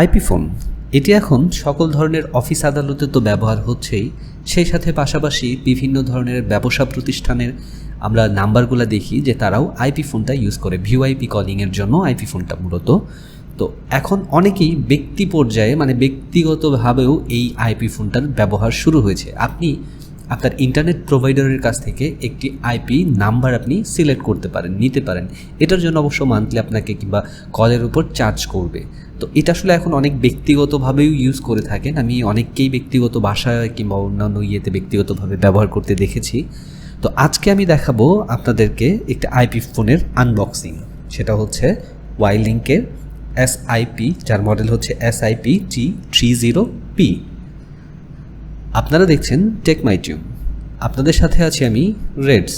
IP phone এটি এখন সকল ধরনের অফিস আদালতে তো ব্যবহার হচ্ছেই, সেই সাথে পাশাপাশি বিভিন্ন ধরনের ব্যবসা প্রতিষ্ঠানের আমরা নাম্বারগুলো দেখি যে তারাও আইপি ফোনটা ইউজ করে ভিওআইপি কলিংয়ের জন্য আইপি ফোনটা মূলত। তো এখন অনেকেই ব্যক্তি পর্যায়ে মানে ব্যক্তিগতভাবেও এই আইপি ফোনটার ব্যবহার শুরু হয়েছে। আপনি আপনার ইন্টারনেট প্রোভাইডারের কাছ থেকে একটি আইপি নাম্বার আপনি সিলেক্ট করতে পারেন, নিতে পারেন। এটার জন্য অবশ্য মান্থলি আপনাকে কিংবা কলের উপর চার্জ করবে। তো এটা আসলে এখন অনেক ব্যক্তিগতভাবেও ইউজ করে থাকেন, আমি অনেককেই ব্যক্তিগত বাসায় কিংবা অন্যান্য ইয়েতে ব্যক্তিগতভাবে ব্যবহার করতে দেখেছি। তো আজকে আমি দেখাবো আপনাদেরকে একটা আইপি ফোনের আনবক্সিং, সেটা হচ্ছে ওয়াইলিংকের SIP, যার মডেল হচ্ছে SIP-T30P। আপনারা দেখছেন টেকমাই টিউন, আপনাদের সাথে আছি আমি রেডস।